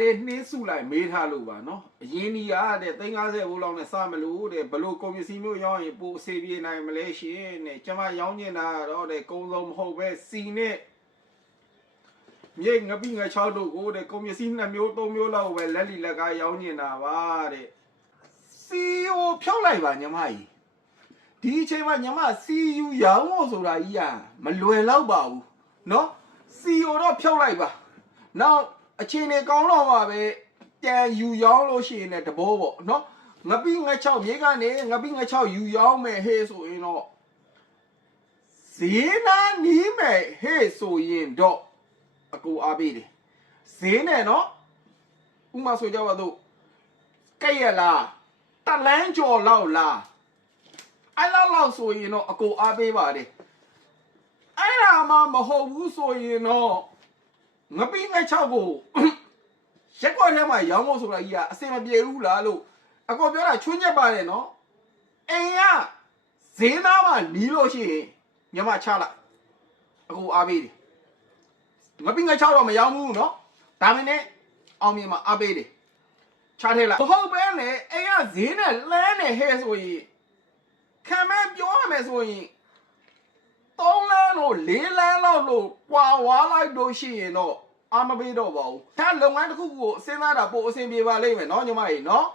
လေနှင်းစုလိုက်မေးထားလို့ပါနော်အရင်ဒီရတဲ့350ဘူးလောက်နဲ့စမလို့တဲ့ဘလို့ကုန်ပစ္စည်းမျိုးရောင်းရင်ပိုအစေပြေနိုင်မလဲရှင်တဲ့ကျမရောင်းနေတာတော့တဲ့ကုန်းစုံမဟုတ်ပဲစီနဲ့မြေငပိင6တို့ကိုတဲ့ကုန်ပစ္စည်း2မျိုး3မျိုးလောက်ပဲလက်လီလက်ကားရောင်းနေတာပါတဲ့စီယိုဖြောက်လိုက်ပါညီမကြီးဒီအချိန်မှာညီမစီယူရောင်းဖို့ဆိုတာကြီးอ่ะမလွယ်တော့ပါဘူးနော်စီယိုတော့ဖြောက်လိုက်ပါနောက်အချိန်နေကောင်းတော့ပါပဲပြန်ယူရောင်းလို့ရှိရင်လည်းတဘောပေါ့နော်ငပိင6မြေကနေငပိင6ယူရောင်းမယ်ဟေးဆိုရင်တော့ဈေးနာနီးမယ်ဟေးဆိုရင်တော့အကူအားပေးတယ်ဈေးနဲ့နော်ဥမာဆိုကြပါတော့ကဲ့ရလားတလန်းကျော်လောက်လားအဲ့လောက်ဆိုရင်တော့အကူအားပေးပါတယ်အဲ့ဒါမှမဟုတ်ဘူးဆိုရင်တော့ငပိင6ကိုရက်ကွက်ထဲမှာရောင်းဖို့ဆိုတာကြီးကအစင်မပြေဘူးလားလို့အကောပြောတာချွင်းချက်ပါတယ်နော်အိမ်ကဈေးသားမှနီးလို့ရှိရင်ညမချလိုက်အကူအားပေးတယ်ငပိင6တော့မရောင်းဘူးနော်ဒါမင်းနဲ့အောင်မြင်မှာအားပေးတယ်ချထဲလိုက်မဟုတ်ပဲလေအိမ်ကဈေးနဲ့လမ်းနဲ့ဟဲဆိုရင်ခံမဲပြောရမယ်ဆိုရင်3လမ်းလို့4လမ်းလောက်လို့ကွာဝါလိုက်လို့ရှိရင်တော့အာမပေးတော့ပါဘူး။ဒါလုပ်ငန်းတစ်ခုကိုစဉ်းစားတာပိုအဆင်ပြေပါလိမ့်မယ်နော်ညီမကြီးနော်